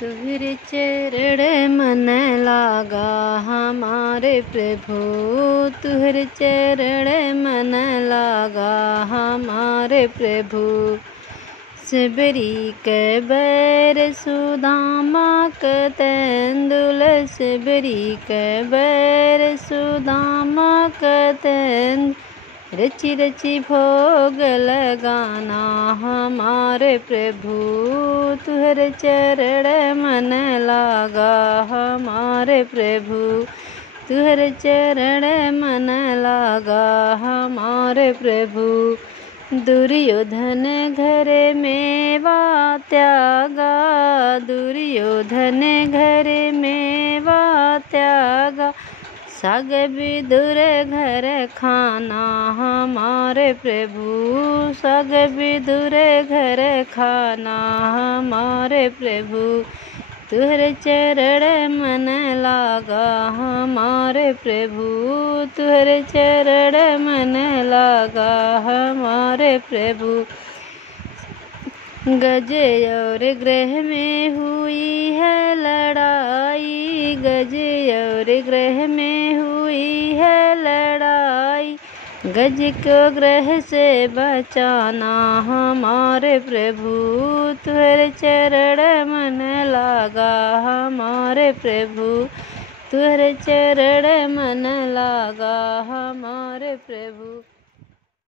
तुहरे चरण मन लागा हमारे प्रभु, तुहरे चरण मन लागा हमारे प्रभु। सबरी के बैर सुदामा के तेंदुल, सबरी के बैर सुदामा के तेंदुल। रची रची भोग लगाना हमारे प्रभु, तुहरे चरण मन लागा हमारे प्रभु, तुहरे चरण मन लागा हमारे प्रभु। दुर्योधन घर मेवा त्यागा, दुर्योधन घर मेवा त्यागा। साग विदुर घर खाना हमारे प्रभु, साग विदुर घर खाना हमारे प्रभु। तुहरे चरण मन लागा हमारे प्रभु, तुहरे चरण मन लागा हमारे प्रभु। गज और ग्रह में हुई है लड़ाई, गज और ग्रह में हुई है लड़ाई। गज को ग्रह से बचाना हमारे प्रभु, तुहरे चरण मन लागा हमारे प्रभु, तुहरे चरण मन लागा हमारे प्रभु।